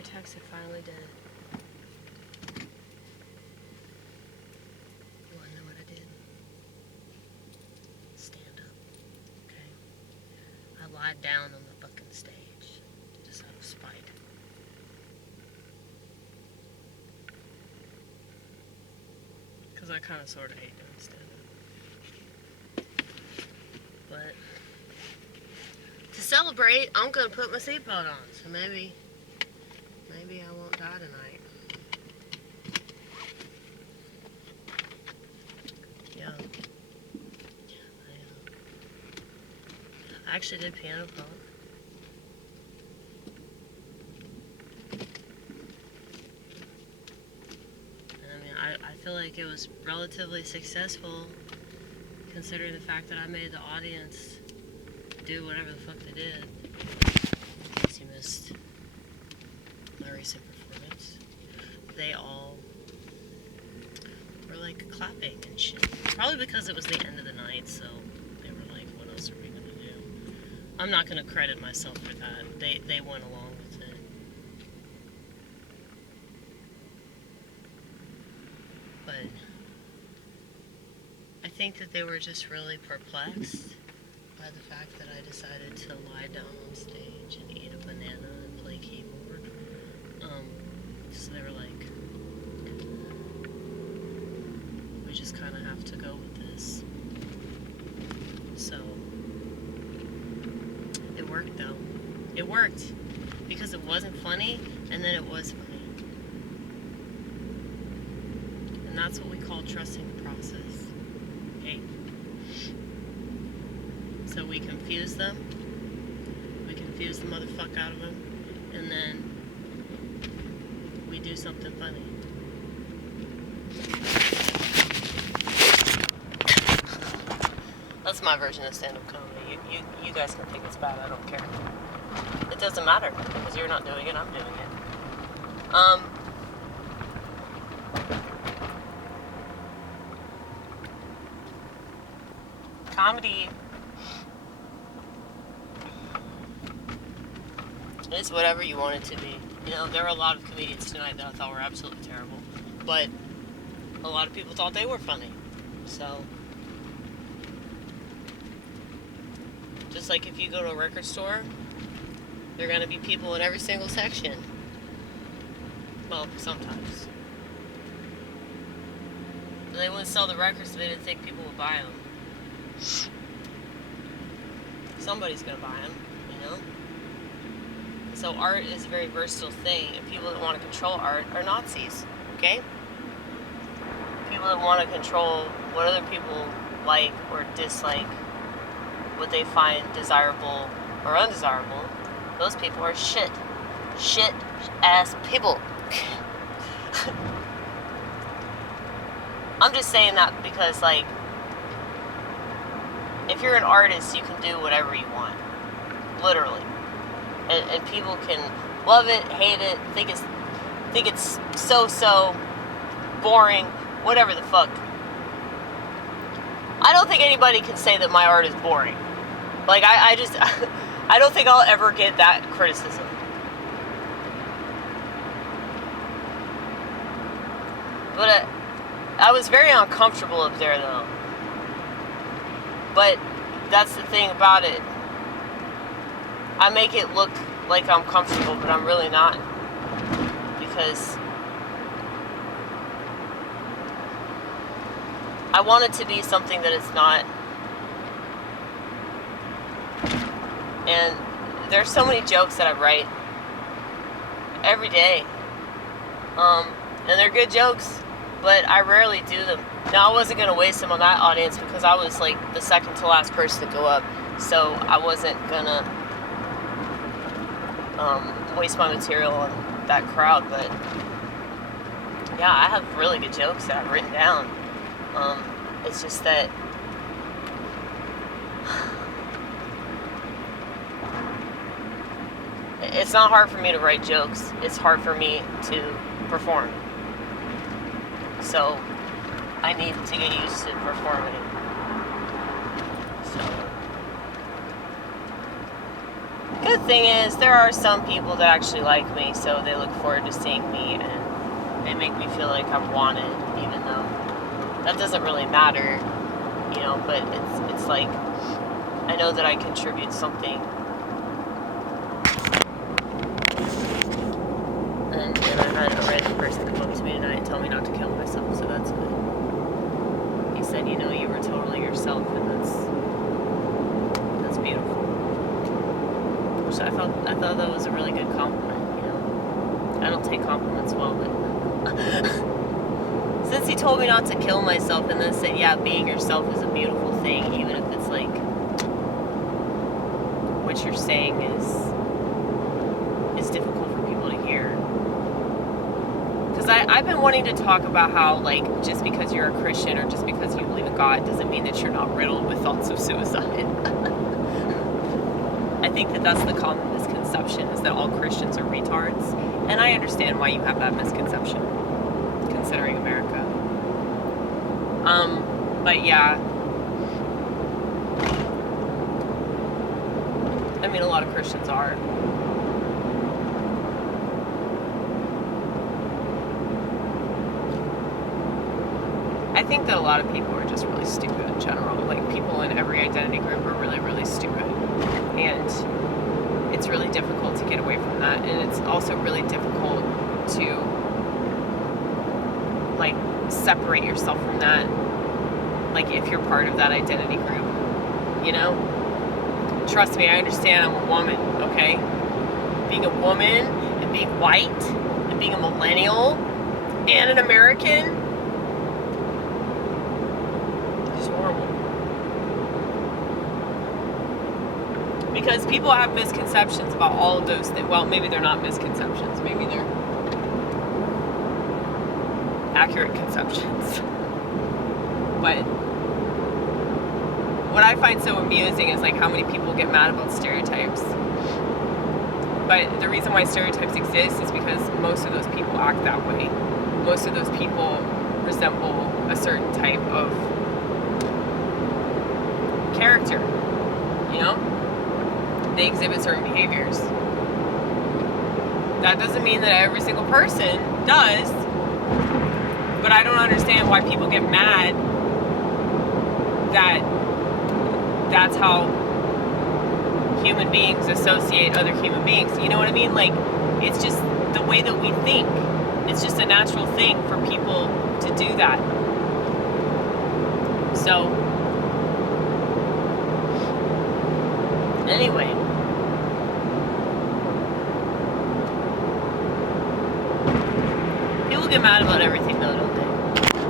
vortex, it finally did. You wanna know what I did? Stand up. Okay? I lied down on the fucking stage. Just out of spite. Because I kind of sort of hate doing stand up. But to celebrate, I'm gonna put my seatbelt on. So maybe I won't die tonight. Yeah. I actually did piano punk. I feel like it was relatively successful considering the fact that I made the audience do whatever the fuck they did. In case you missed my recent performance. They all were like clapping and shit. Probably because it was the end of the night, so they were like, what else are we gonna do? I'm not gonna credit myself for that. They went along with it. But I think that they were just really perplexed by the fact that I decided to lie down on stage and eat a banana and play keyboard. So they were like, we just kind of have to go with this. So it worked though. It worked because it wasn't funny, and then it was funny. And that's what we call trusting the process. Okay? So we confuse them. We confuse the motherfucker out of them. And then we do something funny. That's my version of stand-up comedy. You guys can think it's bad. I don't care. It doesn't matter because you're not doing it. I'm doing it. Comedy is whatever you want it to be. You know, there were a lot of comedians tonight that I thought were absolutely terrible, but a lot of people thought they were funny. So, just like if you go to a record store, there are going to be people in every single section. Well, sometimes. They wouldn't sell the records if they didn't think people would buy them. Somebody's going to buy them, you know? So art is a very versatile thing, and people that want to control art are Nazis, okay? People that want to control what other people like or dislike, what they find desirable or undesirable, those people are shit ass people. I'm just saying that because, like, if you're an artist, you can do whatever you want, literally. And people can love it, hate it, think it's so boring, whatever the fuck. I don't think anybody can say that my art is boring. Like, I don't think I'll ever get that criticism. But I was very uncomfortable up there, though. But that's the thing about it. I make it look like I'm comfortable, but I'm really not. Because I want it to be something that it's not. And there's so many jokes that I write every day. And they're good jokes, but I rarely do them. Now, I wasn't going to waste them on that audience because I was like the second to last person to go up. So I wasn't going to waste my material on that crowd. But yeah, I have really good jokes that I've written down. It's just that it's not hard for me to write jokes. It's hard for me to perform. So I need to get used to performing. So Good thing is, there are some people that actually like me, so they look forward to seeing me, and they make me feel like I'm wanted, even though that doesn't really matter, you know, but it's like, I know that I contribute something. And I had a random person come up to me tonight and tell me not to kill myself, so that's good. He said, you know, you were totally yourself, and that's beautiful. Which I thought that was a really good compliment, you know. I don't take compliments well, but since he told me not to kill myself and then said, yeah, being yourself is a beautiful thing, even if it's like what you're saying is difficult for people to hear. Because I've been wanting to talk about how, like, just because you're a Christian or just because you believe in God doesn't mean that you're not riddled with thoughts of suicide. I think that that's the common misconception, is that all Christians are retards. And I understand why you have that misconception, considering America. But yeah. I mean, a lot of Christians are. I think that a lot of people are just really stupid in general. Like, people in every identity group are really, really stupid. And it's really difficult to get away from that. And it's also really difficult to, like, separate yourself from that. Like, if you're part of that identity group, you know? Trust me, I understand I'm a woman, okay? Being a woman and being white and being a millennial and an American is horrible. Because people have misconceptions about all of those things. Well, maybe they're not misconceptions. Maybe they're accurate conceptions. But what I find so amusing is, like, how many people get mad about stereotypes. But the reason why stereotypes exist is because most of those people act that way. Most of those people resemble a certain type of character, you know? They exhibit certain behaviors. That doesn't mean that every single person does, but I don't understand why people get mad that that's how human beings associate other human beings. You know what I mean? Like, it's just the way that we think. It's just a natural thing for people to do that. So, anyway. People get mad about everything, though, don't